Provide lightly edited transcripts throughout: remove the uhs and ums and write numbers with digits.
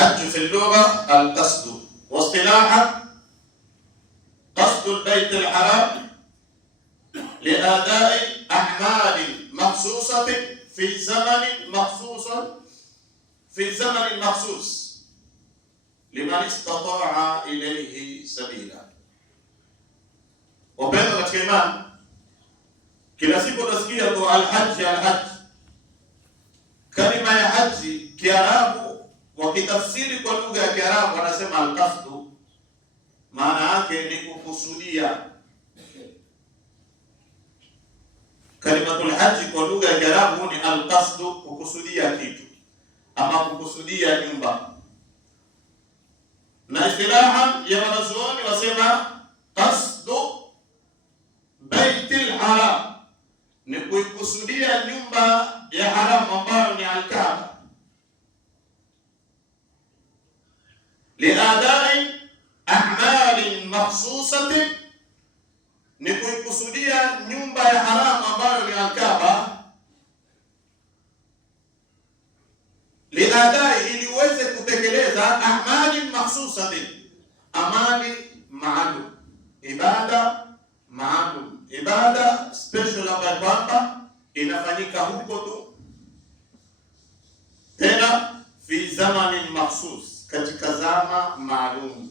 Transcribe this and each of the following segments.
حج في اللغة القصد، واصطلاحا قصد البيت الحرام لأداء أعمال مخصوصة في زمن مخصوص لمن استطاع إليه سبيلا. Wapendwa katika imani, kila siku nasikia tu alhaji alhaji. Kalima ya haji Kiarabu, wakitafsiri kwa lugha ya Kiarabu wanasema alqasdu, maana yake ni kukusudia. Kalimatul haji kwa lugha ya Kiarabu ni alqasdu, kukusudia kitu ama kukusudia nyumba. Na istilaha ya wanazuoni wasema qasdu baitil haram, ni kuikusudia nyumba ya haram ambayo ni al-Kaaba, liadai a'malin makhsusatin, ni kuikusudia nyumba ya haram ambayo ni al-Kaaba, liadai, ili uweze kutekeleza a'malin makhsusatin, amali maalum, ibada maalum, ibada special ambayo kwamba inafanyika huko tu, tena fi zamanin makhsus, katika zama maalum.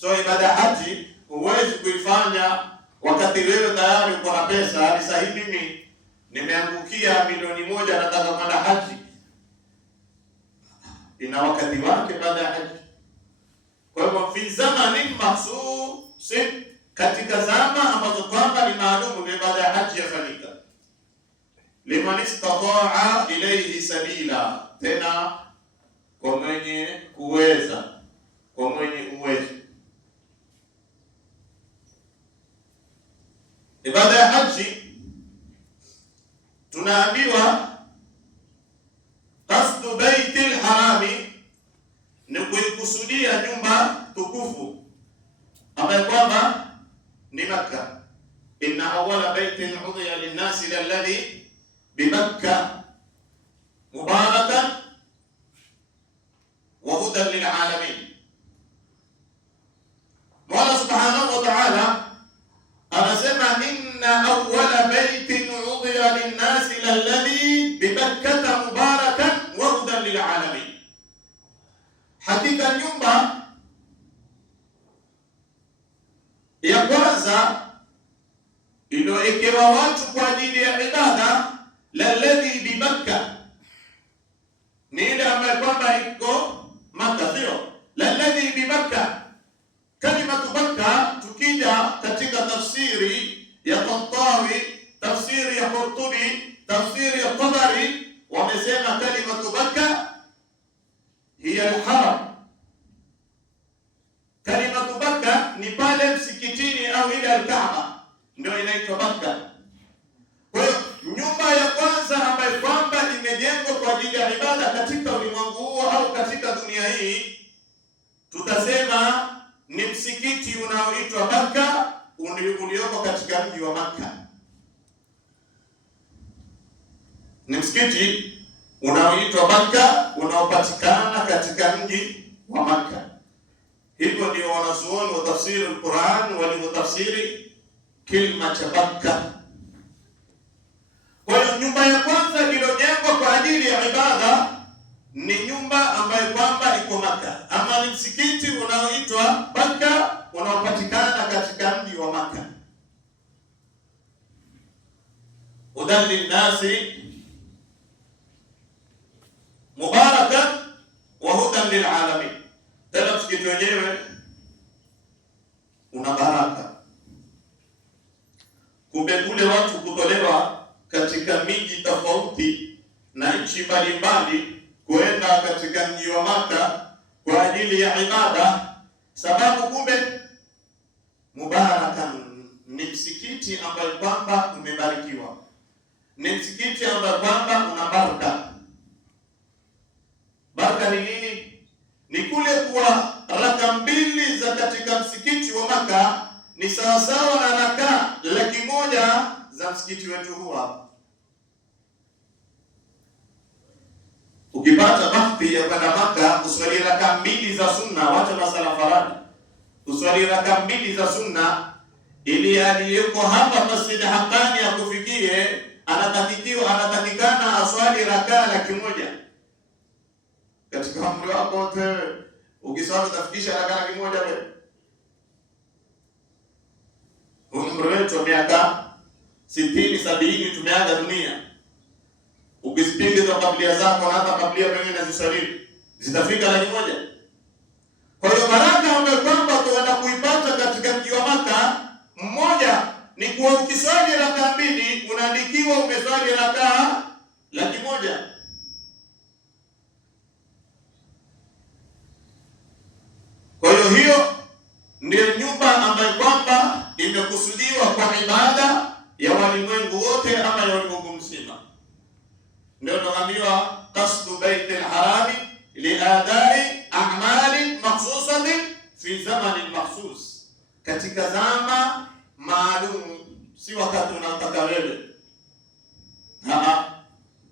So ibada haji huwezi kuifanya wakati wewe tayari uko na pesa. Hadi sasa hivi mimi nimeangukia milioni 1 nataka kwenda haji, ina wakati wake baada ya haji. Kwa hivyo fi zamanin makhsus, katika zama ambazo kwamba ni maalum ndio ibada ya haji yafanyika. Liman istataa ilayhi sabila, tena kwa mwenye kuweza, kwa mwenye uwezo. Ibada ya haji tunaambiwa qasdu baitil harami, ni kuikusudia nyumba tukufu ambayo kwamba ni Makka. Inna awwala baitin udhiya linnasi lalladhi bimakka mubarakan wa hudan lilalamin. Mola subhanahu wa ta'ala anasema inna awwala baitin udhiya linnasi lalladhi bimakkata mubarakan wa hudan lilalamin, hakika nyumba ya kwanza iliyowekewa watu kwa ajili ya ibada, lalladhi bi Makka, ni ile ambayo kwamba iko Makka, sio lalladhi bi Makka. Kalimatu Makka, tukija katika tafsiri ya Tantawi, tafsiri ya Qurtubi, tafsiri ya Tabari, wamesema kalimatu Makka hiya al-haram. Kalimatu Makka ni pale msikitini au ile al-Kaaba ndio inaitwa Makka. Kwa hiyo nyumba ya kwanza ambayo kwamba imejengwa kwa ajili ya ibada katika ulimwengu huu au katika dunia hii, tutasema ni msikiti unaoitwa Makka, ulioko katika mji wa Makka. Ni msikiti unaoitwa Makka, unaopatikana katika mji wa Makka. Hivyo ndio wanazuoni wa tafsiri al-Qur'an walivyotafsiri kilima cha Makka. Kwa hiyo nyumba ya kwanza iliyojengwa kwa ajili ya ibada ni nyumba ambayo kwamba iko Makka, ama ni msikiti unaoitwa Makka, unaopatikana katika mji wa Makka. Hudan linnasi mubarakan wa hudan lilalamin, tena msikiti wenyewe una baraka. Kumbe kule watu kutolewa katika miji tofauti na nchi mbalimbali kuenda katika mji wa Makka kwa ajili ya ibada, sababu kumbe mubarakan, ni msikiti ambayo kwamba umebarikiwa, ni msikiti ambayo kwamba una baraka. Baraka ni nini? Ni kule kwa raka 2 za katika msikiti wa Makka ni sawasawa na raka 100,000 za msikiti wetu huu hapa. ukipata bahati ya kwenda Maka, uswali raka mbili za sunna, wacha masala faradhi, uswali raka mbili za sunna, ili aliyeko hapa Masjid Haqqani akufikie, anatakikana aswali raka 100,000 katika umri wako wote. Ukiswali utafikisha raka 100,000 wewe? Umri wetu wa miaka 60 70 tumeaga dunia. Ukisipiga hizo kablia zako na hata kablia pengine naziswali zitafika 100,000. Kwa hiyo baraka ambayo kwamba tunaenda kuipata katika mji wa Maka, mmoja ni kuwa ukiswali raka mbili unaandikiwa umeswali raka 100,000. Kwa hiyo ndiyo nyumba ambayo kwamba imekusudiwa kwa ibada ya walimwengu wote ama ya ulimwengu mzima. Ndio tunaambiwa qasdu baitil harami liadai a'mali makhsusatin fi zamanin makhsus, katika zama maalum, si wakati unataka wewe.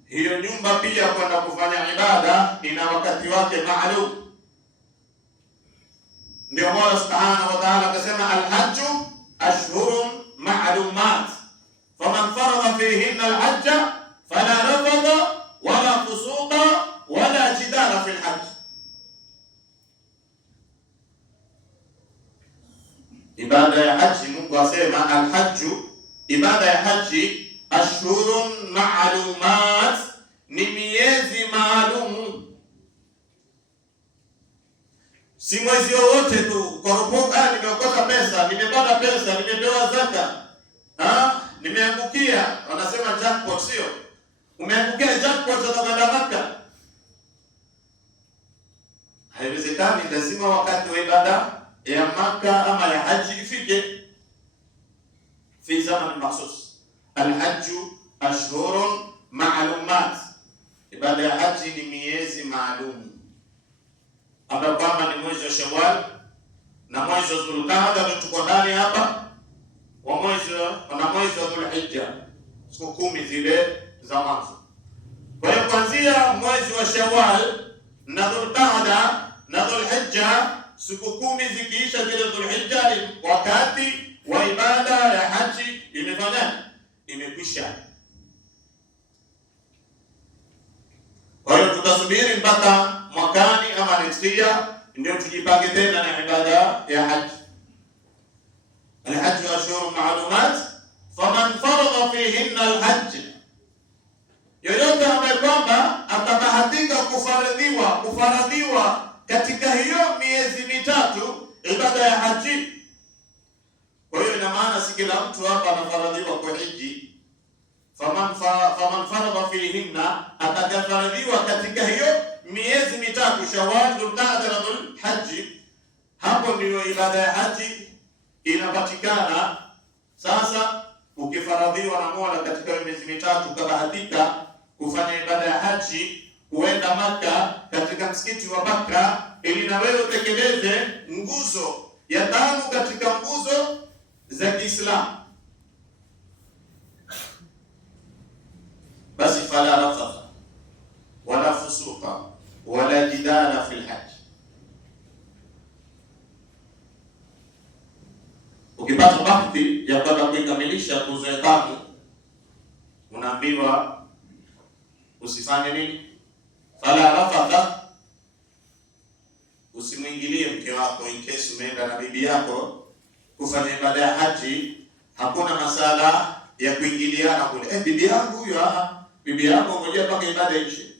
Hiyo nyumba pia kwenda kufanya ibada ina wakati wake maalum. Ndio Mola Subhanahu wa Ta'ala akasema al-hajju ashhurun ma'lumat faman farada fihinna al-hajja fala rafadha wala fusuqa wala jidala fil hajj. Ibada ya haji, Mungu asema al-hajju, ibada ya haji ashhurun ma'lumat, ni miezi maalum. Si mwezi wowote tu koropoka, nimeokota pesa, nimepata pesa, nimepewa zaka, nimeangukia, wanasema jackpot, sio? Umeangukia jackpot za Maka. Haiwezekani, lazima wakati wa ibada ya Maka ama ya haji ifike fi zaman makhsus. Al-hajju ashhurun ma'lumat, ibada ya haji ni miezi maalum, ambapo kwamba ni mwezi wa Shawwal na mwezi wa Dhulqa'da, ndio tuko ndani hapa, wa mwezi wa Dhulhijja, siku 10 zile za mwanzo. Kwa hiyo kuanzia mwezi wa Shawwal na Dhulqa'da na Dhulhijja, siku 10 zikiisha zile Dhulhijja, ni wakati wa ibada ya haji imefanya, imekwisha. Kwa hiyo tutasubiri mpaka mwakani ama next year ndio tujipange tena na ibada ya haji. Al-hajju ashhurun ma'lumat faman farada fihinna al-hajj, yoyote ambaye kwamba atabahatika kufaradhiwa katika hiyo miezi mitatu ibada ya haji. Kwa hiyo ina maana si kila mtu hapa anafaradhiwa kwa hiji. Faman farada fihinna, atakafaradhiwa katika hiyo miezi mitatu, Shawwal, Dhulqa'da na Dhulhijja, hapo ndio ibada ya haji inapatikana. Sasa ukifaradhiwa na Mola katika miezi mitatu, ukabahatika kufanya ibada ya haji, huenda Maka katika msikiti wa Makka, ili na wewe utekeleze nguzo ya 5 katika nguzo za Kiislamu, basi fala rafatha wala fusuqa wala jidala fil hajj. Ukipata bahati ya kwenda kuikamilisha nguzo ya 5, unaambiwa usifanye nini? Fala rafatha, usimwingilie mke wako in case umeenda na bibi yako kufanya ibada ya haji. Hakuna masala ya kuingiliana kule, bibi yangu huyo, bibi yako ngoja mpaka ibada ishe.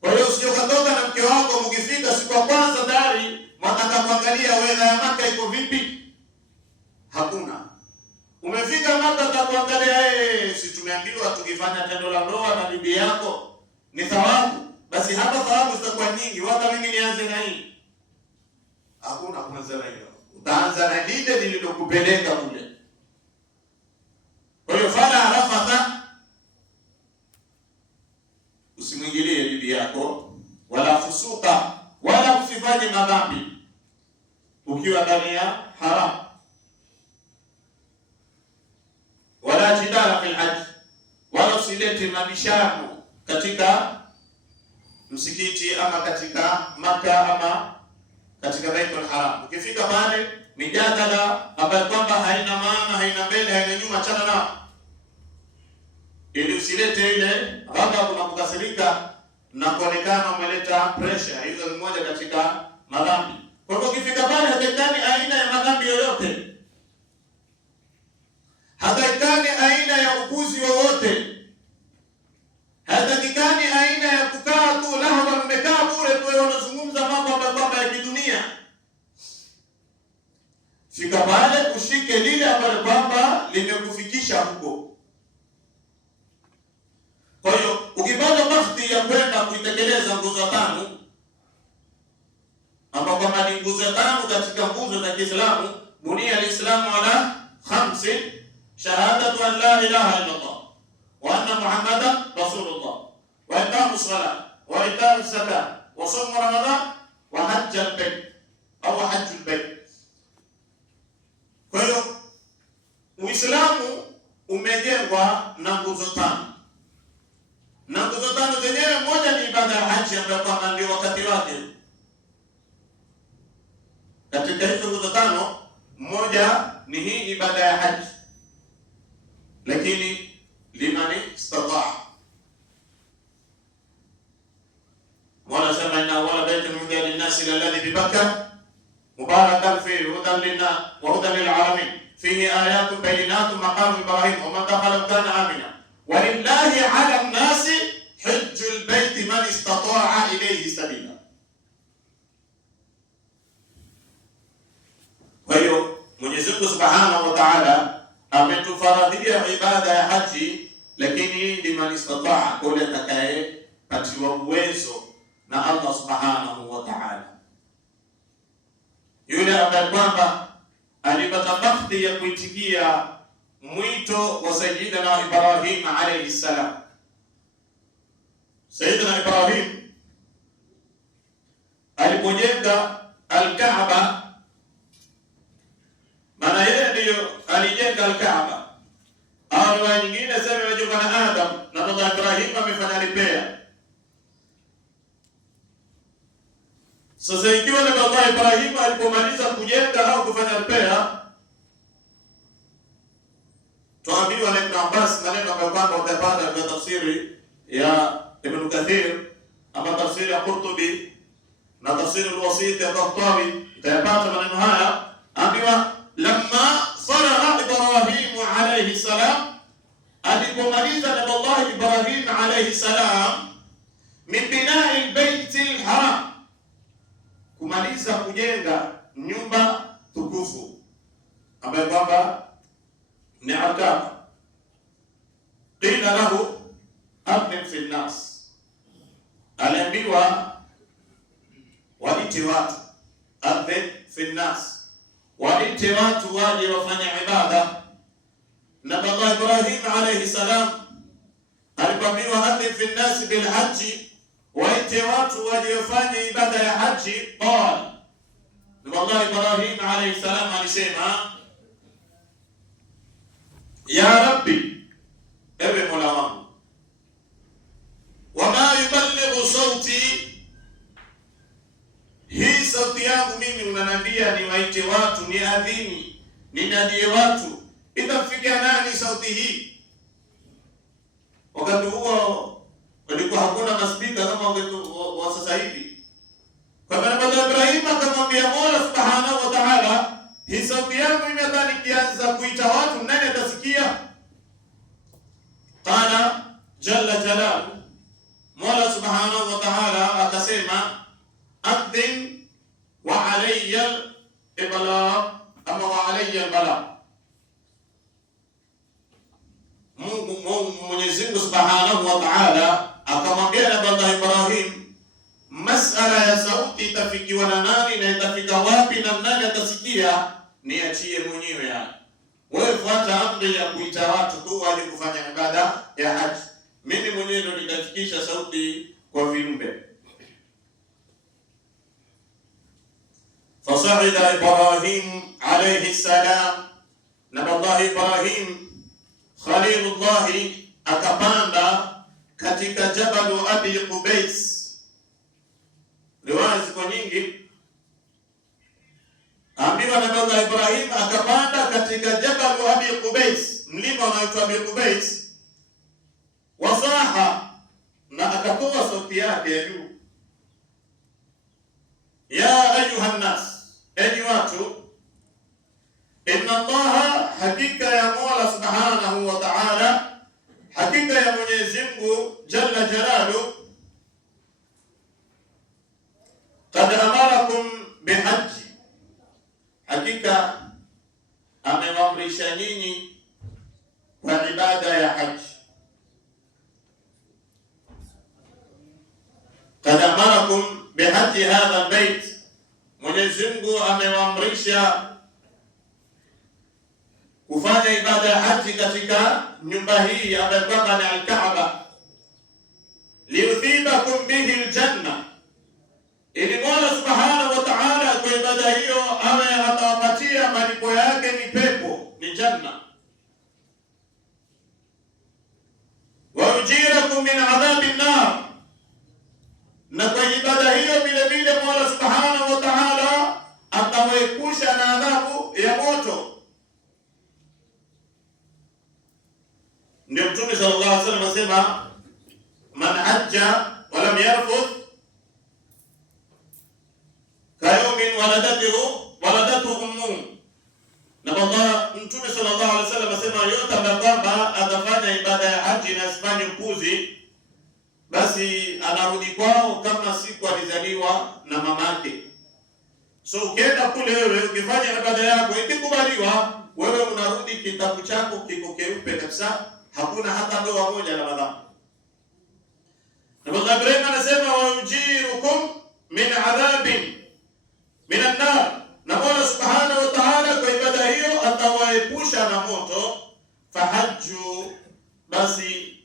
Kwa hiyo usijokatoka na mke wako, mkifika siku ya kwanza tayari mwataka kuangalia wewe ya Maka iko vipi. Hakuna. Umefika Maka utakuangalia, si tumeambiwa tukifanya tendo la ndoa na bibi yako ni thawabu, basi hapa thawabu zitakuwa nyingi, hata mimi nianze na hii. Hakuna kuanza na hiyo, utaanza na lile lililokupeleka kule. Kwa hiyo fala rafatha, usimwingilie bibi yako, wala fusuka, wala usifanye madhambi ukiwa ndani ya haram, wala jidala fil hajj, wala usilete mabishano katika msikiti ama katika Maka ama katika Baitul Haram. Ukifika pale mijadala ambayo kwamba haina maana, haina mbele, haina nyuma, chana na ili usilete ile ghadhabu na kukasirika na kuonekana umeleta pressure. Hizo ni moja katika madhambi. Kwa hivyo ukifika pale hatakikani aina ya madhambi yoyote, hatakikani aina ya upuzi wowote, hatakikani aina ya kukaa tu lahwa, umekaa bure tu unazungumza mambo ambayo kwamba ya kidunia. Fika pale ushike lile ambalo kwamba limekufikisha huko. Kwa hiyo ukipata bahati ya kwenda kuitekeleza nguzo tano, ambapo kama ni nguzo tano katika nguzo za Kiislamu, bunia al-Islamu ala khamsi: shahadatu an la ilaha illa Allah wa anna Muhammadan rasulullah wa iqamus salat wa ita'uz zakat wa sawm ramadan wa hajj al-bayt au hajj al-bayt. Kwa hiyo Uislamu umejengwa na nguzo tano, na nguzo tano zenyewe, moja ni ibada ya haji ambayo kwamba ndio wakati wake. Katika hizo nguzo tano, moja ni hii ibada ya haji, lakini limani istataa. Mola sema inna awwala baytin wudi'a lin-nasi alladhi bi Bakkah mubarakan fihi hudan lin-nas wa hudan lil-alamin fihi ayatun bayyinatun maqamu Ibrahim wa man dakhala kana amina walillahi ala nnasi hajjul baiti man istataa ilayhi sabila. Kwa hiyo Mwenyezi Mungu Subhanahu wa Ta'ala ametufaradhia ibada ya haji, lakini liman istataa, kwa yule atakayepatiwa uwezo na Allah Subhanahu wa Ta'ala, yule ambaye kwamba alipata bahati ya kuitikia mwito wa Sayyidina Ibrahim alayhi salam. Sayyidina Ibrahim alipojenga al-Kaaba, maana yeye ndiyo alijenga al-Kaaba, au riwaya nyingine sema amejenga na Adam na Allah Ibrahim amefanya repair. Sasa ikiwa na Allah Ibrahim alipomaliza kujenga au kufanya repair, tuambiwa na Ibn Abbas maneno ambayo kwamba utapata katika tafsiri ya Ibn Kathir ama tafsiri ya Qurtubi na tafsiri al-Wasit ya Tahawi, utapata maneno haya, ambiwa lamma faragha Ibrahim alayhi salam, alipomaliza na Allah Ibrahim alayhi salam min bina'i al-bayt al-haram, kumaliza kujenga nyumba tukufu ambayo kwamba ni Kaaba, qila lahu adhin fi nnas, aliambiwa waite watu, adhin fi nnas, waite watu waje wafanya ibada. Na Allah Ibrahim alayhi salam alipoambiwa adhin fi nnas bil haji, waite watu waje wafanye ibada ya haji, qala Allah Ibrahim alayhi salam alisema, ya Rabbi, ewe Mola wangu, wama yuballighu sauti, hii sauti yangu mimi unanambia niwaite watu, ni adhini, ninadie watu, itafikia nani sauti hii? Wakati huo walikuwa hakuna maspika kama wa sasa hivi. Kwa maana Ibrahim akamwambia Mola Subhanahu wa Ta'ala, hii sauti yangu mimi hata nikianza kuita watu nani atasikia? Qala jalla jalaluhu, Mola Subhanahu wa Ta'ala akasema, adhin wa alayya al-iblagh ama wa alayya al-balagh. Mwenyezi Mungu Subhanahu wa Ta'ala akamwambia Nabii Ibrahim, masala ya sauti itafikiwa na nani na itafika wapi na nani atasikia, niachie mwenyewe. Yani wewe fuata amri ya kuita watu tu waje kufanya ibada ya haji, mimi mwenyewe ndo nitafikisha sauti kwa viumbe. Fasa'ida Ibrahim alayhi salam, Nabii Ibrahim Khalilullah akapanda katika Jabalu Abi Qubais, riwaya ziko nyingi, ambiwa Nabii Allah Ibrahim akapanda katika Jabal Abi Qubais, mlima unaoitwa Abi Qubais, wasaha, na akatoa sauti yake ya juu, ya ayuha nnas, enyi watu, inna Allaha, hakika ya Mola subhanahu wa ta'ala, hakika ya Mwenyezi Mungu jalla jalalu, qad amarakum bihaji, hakika amewaamrisha nyinyi kwa ibada ya haji. Qad amarakum bihaji hadha albayt, Mwenyezi Mungu amewaamrisha kufanya ibada ya haji katika nyumba hii ambayo kwamba ni al-Kaaba, liyuthibakum bihi aljanna, ili Mola subhanahu wa ta'ala kwa ibada hiyo awe atawapatia malipo yake ni pepo, ni janna. Wa yujirakum min adhabi an-nar, na kwa ibada hiyo vile vile Mola subhanahu wa ta'ala atawaepusha na adhabu ya moto. Ndio Mtume sallallahu alaihi wasallam asema, man hajja wa lam yarfuth kayawmin waladatuhu ummuhu. Na Mtume sallallahu alaihi wasallam asema, yote ambaye kwamba atafanya ibada ya haji na asifanye upuzi, basi anarudi kwao kama siku alizaliwa na mamake. So ukienda kule wewe ukifanya ibada yako ikikubaliwa, wewe unarudi kitabu chako kiko keupe kabisa, hakuna hata doa moja la madhambi. Na Ibrahim anasema, wa yujirukum min adhabin min an-nar, na Mola subhanahu wa ta'ala kwa ibada hiyo atawaepusha na moto. Fahajju, basi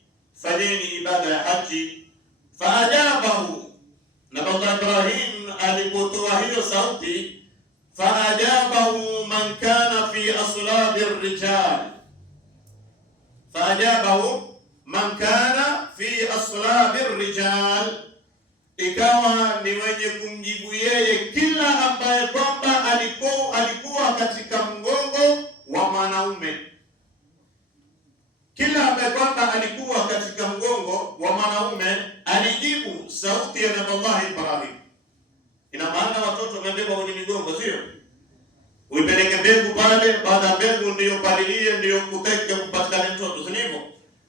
fanyeni ibada ya haji. Faajabahu, na Ibrahim alipotoa hiyo sauti, faajabahu man kana fi aslabi ar-rijal, faajabahu man kana fi aslabi ar-rijal, ikawa ni mwenye kumjibu yeye kila ambaye kwamba alikuwa katika mgongo wa mwanaume. Kila ambaye kwamba alikuwa katika mgongo wa mwanaume alijibu sauti ya Nabii Ibrahim. Ina maana watoto wamebeba kwenye migongo, sio? Uipeleke mbegu pale, baada ya mbegu ndio palilie, ndio kuteke kupatikana mtoto, si ndivyo?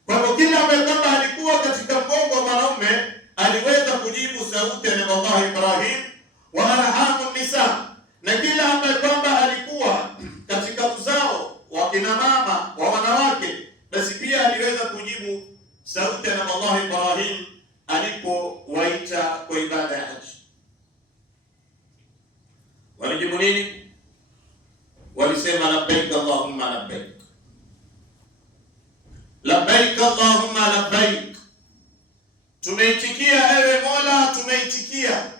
Kwa hivyo kila ambaye kwamba alikuwa katika mgongo wa mwanaume aliweza kujibu sauti ya Nabii Ibrahim. Wa arhamu nisa, na kila ambaye kwamba alikuwa katika uzao wa kina mama wa wanawake, basi pia aliweza kujibu sauti ya Nabii Ibrahim alipowaita kwa ibada ya haji. Walijibu nini? Walisema labbaik Allahumma labbaik, labbaik Allahumma labbaik, tumeitikia ewe Mola, tumeitikia.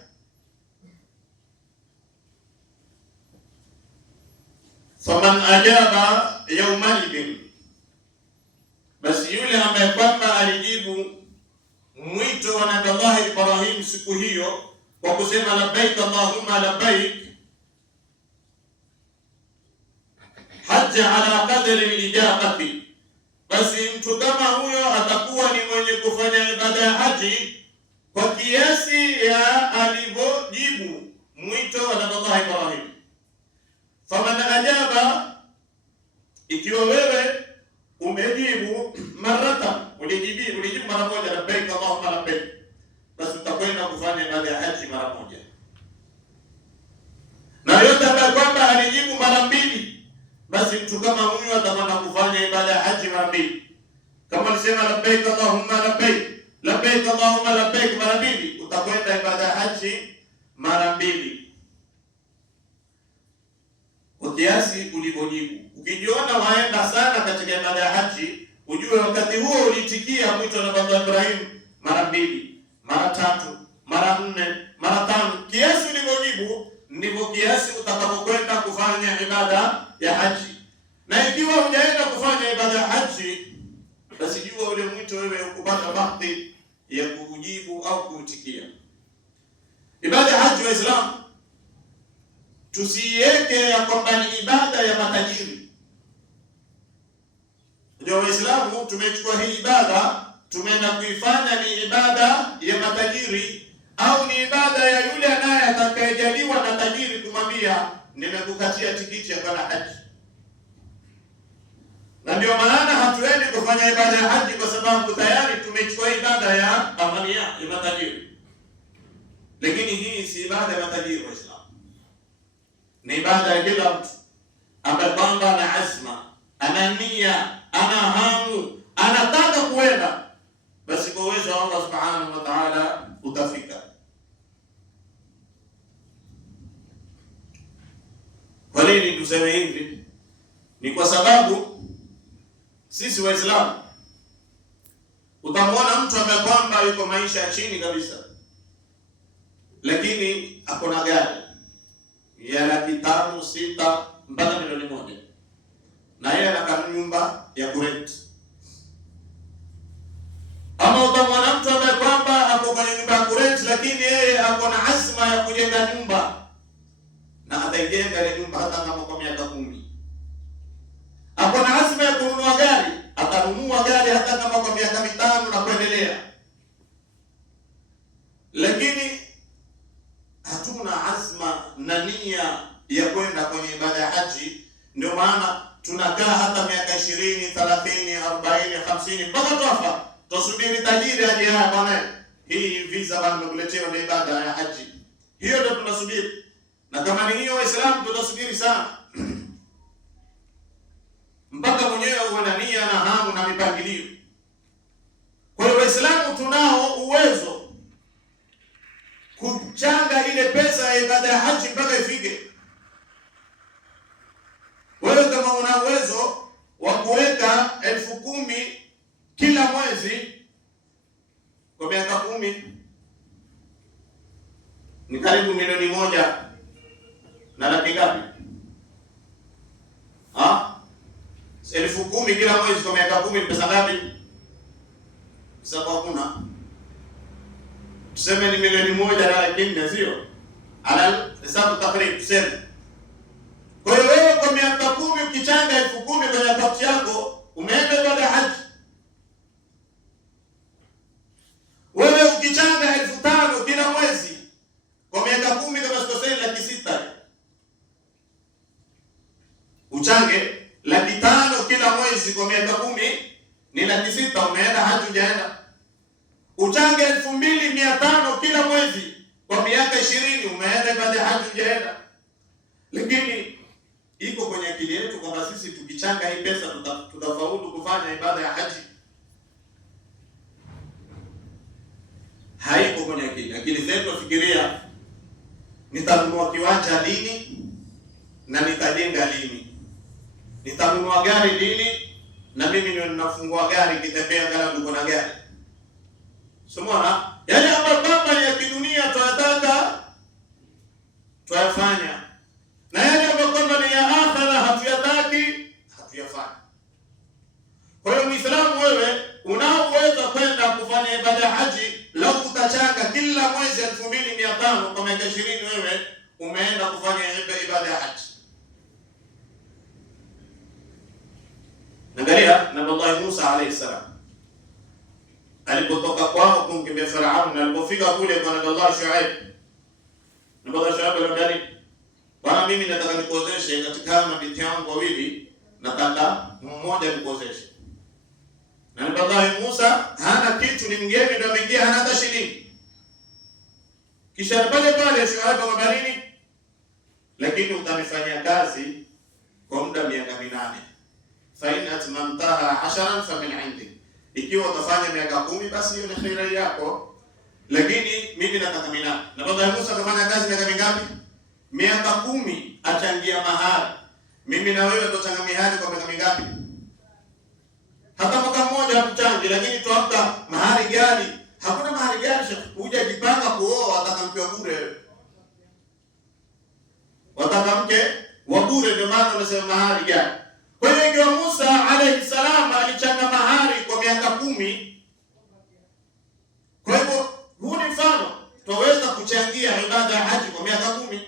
Faman ajaba yawmaidin, basi yule ambaye kwamba alijibu mwito wa Nabii Ibrahim siku hiyo kwa kusema labbaik Allahumma labbaik, hajja ala qadri al-ijabati, basi mtu kama huyo atakuwa ni mwenye kufanya ibada ya haji kwa kiasi ya alivyojibu mwito wa Nabii Ibrahim. Faman ajaba, ikiwa wewe umejibu marata, ulijibu mara moja labbaik Allahumma labbaik, basi utakwenda kufanya ibada ya haji mara moja. Na yote ambaye kwamba alijibu mara mbili, basi mtu kama huyo atakwenda kufanya ibada ya haji mara mbili. Kama alisema labbaik Allahumma labbaik, labbaik Allahumma labbaik mara mbili, utakwenda ibada ya haji mara mbili kwa kiasi ulivyojibu. Ukijiona waenda sana katika ibada ya haji, ujue wakati huo ulitikia mwito wa Nabii Ibrahim mara mbili, mara tatu, mara nne, mara tano. Kiasi ulivyojibu ndivyo kiasi utakapokwenda kufanya ibada ya haji. Na ikiwa hujaenda kufanya ibada ya haji, basi jua ule mwito wewe ukupata bahati ya kujibu au kuitikia. Ibada ya haji Waislamu tusiiweke ya kwamba ni ibada ya matajiri. Ndio Waislamu tumechukua hii ibada tumeenda kuifanya ni ibada ya matajiri, au ni ibada ya yule anaye atakayejaliwa na tajiri kumwambia nimekukatia tikiti ya kwenda haji. Na ndio maana hatuendi kufanya ibada ya haji kwa sababu tayari tumechukua ibada ya aghnia ya matajiri. Lakini hii si ibada ya matajiri Waislamu. Ni ibada ya kila mtu ambaye kwamba ana azma, ana nia, ana hamu, anataka kuenda, basi kwa uwezo wa Allah Subhanahu wa Ta'ala utafika. Kwa nini tuseme hivi? Ni kwa sababu sisi Waislamu utamwona mtu ambaye kwamba yuko maisha ya chini kabisa, lakini akona gari ya 500,000, 600,000 mpaka milioni 1, na yeye anakaa nyumba ya kurenti. Ama utamwona mtu ambaye kwamba ako kwenye nyumba ya kurenti, lakini yeye ako na azma ya kujenga nyumba, na ataijenga ile nyumba hata kama kwa miaka 10. Ako na azma ya kununua gari, atanunua gari hata kama kwa miaka 5 na kuendelea. Lakini hatuna azma na nia ya kwenda kwenye ibada ya haji. Ndio maana tunakaa hata miaka 20, 30, 40, 50 mpaka tufa, tusubiri tajiri aje, haya bwana, hii visa bwana nimekuletea ndio ibada ya haji. Hiyo ndio tunasubiri. Na kama ni hiyo Waislamu tutasubiri sana mpaka mwenyewe uwe na nia na hamu na mipangilio. Kwa hiyo Waislamu tunao uwezo kuchanga ile pesa ya ibada ya haji mpaka ifike. Wewe kama una uwezo wa kuweka 10,000 kila mwezi kwa miaka 10, ni karibu milioni 1 na laki ngapi? 10,000 kila mwezi kwa miaka 10 pesa ngapi? Sasa hakuna. Tuseme ni milioni 1 na laki 4, sio? Ala hesabu takriban tuseme. Kwa hiyo wewe kwa miaka 10 ukichanga 10,000 kwenye akaunti yako, umeenda ibada ya haji. Wewe ukichanga 5,000 kila mwezi kwa miaka 10 kama sikosei laki 6. Uchange laki 5 kila mwezi kwa miaka 10 ni laki 6, umeenda haji hujaenda. Uchange 2,500 kila mwezi kwa miaka 20, umeenda ibada ya haji hujaenda. Lakini iko kwenye akili yetu kwamba sisi tukichanga hii pesa tutafaulu kufanya ibada ya haji. Haiko kwenye akili. Akili zetu fikiria, nitanunua kiwanja lini na nitajenga lini? Nitanunua gari lini na mimi ndio ninafungua gari kitembea ngala nduko na gari. Somona, yale mambo ya kidunia tunataka tuyafanya, na yale mambo ni ya akhera hatuyataki, hatuyafanya. Kwa hiyo Muislamu, wewe unaoweza kwenda kufanya ibada ya haji, lau utachanga kila mwezi 2,500 kwa miaka 20, wewe umeenda kufanya ibada ya haji. Angalia Nabii Musa alayhi salam alipotoka kwao kumkimbia Farao, na alipofika kule kwa Nabii Shuaib, Nabii Shuaib alimwambia, bwana, mimi nataka nikuozeshe katika mabinti yangu wawili, nataka mmoja nikuozeshe. Na Nabii Musa hana kitu, ni mgeni ndio ameingia, hana hata shilingi. Kisha pale Shuaib akamwambia, lakini utanifanyia kazi kwa muda miaka 8. Fa in atmamtaha 10 fa min indi. Ikiwa utafanya miaka 10 basi hiyo ni kheri yako, lakini mimi nataka 8. Na Nabii Musa akafanya kazi miaka mingapi? Miaka 10, achangia mahari. Mimi na wewe tutachanga mahari kwa miaka mingapi? Hata mwaka mmoja hatuchangi, lakini tuamka mahari gani? Hakuna mahari gani, huja jipanga kuoa, wataka mke wa bure. Wataka mke wa bure, ndio maana unasema mahari gani? Kwa hiyo ikiwa Musa alayhi salam alichanga mahari kwa miaka 10, kwa hivyo huu ni mfano twaweza kuchangia ibada ya haji kwa miaka 10,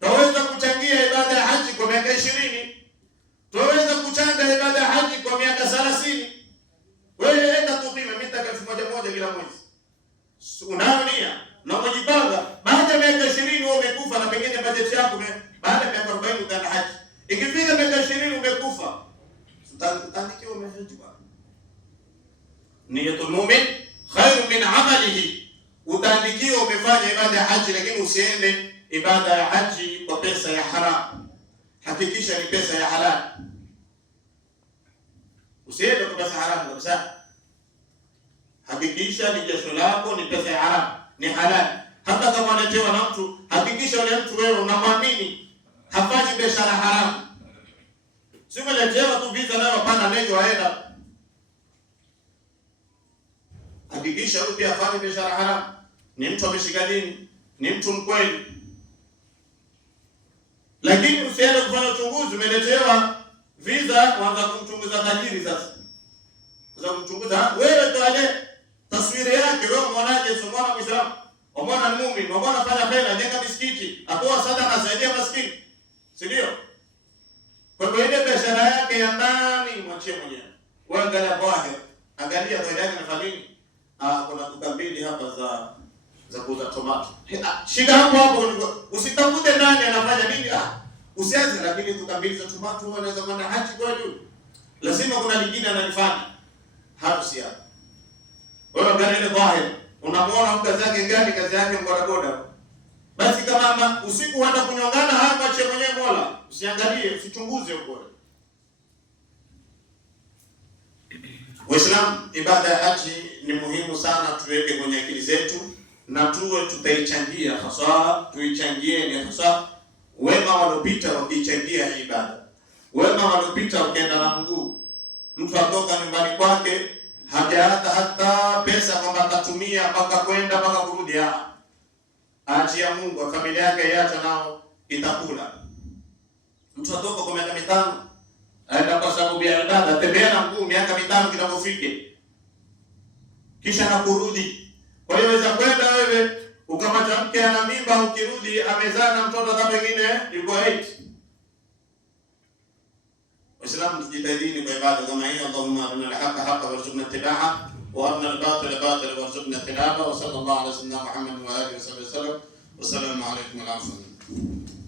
twaweza kuchangia ibada ya haji kwa miaka 20, twaweza kuchanga ibada ya haji kwa miaka 30. Wewe enda kupima mita 1000 kila mwezi, unayo nia na umejipanga, baada ya miaka 20 wewe umekufa, na pengine bajeti yako baada ya miaka 40 utaenda haji. Ikifika miaka 20 umekufa, utaandikiwa umehaji bwana. Niyatul mu'min khairu min amalihi, utaandikiwa umefanya ibada ya haji, lakini usiende ibada ya haji kwa pesa ya haram. Hakikisha ni pesa ya halal, usiende kwa pesa haramu kabisa. Hakikisha ni jasho lako ni pesa ya haram, ni halal. Hata kama unatewa na mtu, hakikisha yule mtu wewe unamwamini hafanyi biashara haramu. Sio umeletewa tu visa leo, hapana ndege waenda. Hakikisha huyu pia hafanyi biashara haramu, ni mtu ameshika dini, ni mtu mkweli. Lakini usiende kufanya uchunguzi, umeletewa visa waanza kumchunguza tajiri sasa. Sasa kumchunguza wewe tu ale taswira yake, wewe umeonaje? Sio mwana Muislamu, umeona ni muumini, umeona fanya pesa, jenga misikiti, atoa sadaka, anasaidia maskini, si ndio? Kwa hivyo ile biashara yake ya ndani mwachie mwenyewe. Wewe angalia kwake, angalia faida yake na fadhili. Kuna duka mbili hapa za kuuza tomato. Shika hapo, usitafute nani anafanya nini. Usianze, lakini duka mbili za tomato wanaweza kwenda haji kwa juu. Lazima kuna lingine analifanya. Harusi hapo. Wewe angalia ile dhahiri. Unamuona kazi yake gani? Kazi yake bodaboda. Basi kama usiku hata kunyongana, hapa achie mwenyewe Mola. Usiangalie, usichunguze huko. Waislamu, ibada ya haji ni muhimu sana, tuweke kwenye akili zetu na tuwe tutaichangia, hasa tuichangie ni hasa wema waliopita wakichangia hii ibada. Wema waliopita ukienda na mguu, mtu atoka nyumbani kwake hajaacha hata pesa kwamba atatumia mpaka kwenda mpaka kurudi, achia Mungu, familia yake iacha nao itakula. Mtu atoka kwa miaka 5 aenda kwa sababu ya ibada, tembea na mguu miaka 5 kinapofike, kisha na kurudi. Kwa hiyo waweza kwenda wewe ukamata mke ana mimba, ukirudi amezaa na mtoto hata pengine yuko 8. Waislamu, tujitahidini kwa ibada kama hii. Allahumma arina al-haqqa haqqan warzuqna ittiba'a wa arina al-batila batilan warzuqna ijtinaba. Wa sallallahu ala sayyidina Muhammad wa alihi wa sallam. Wassalamu alaykum wa rahmatullahi.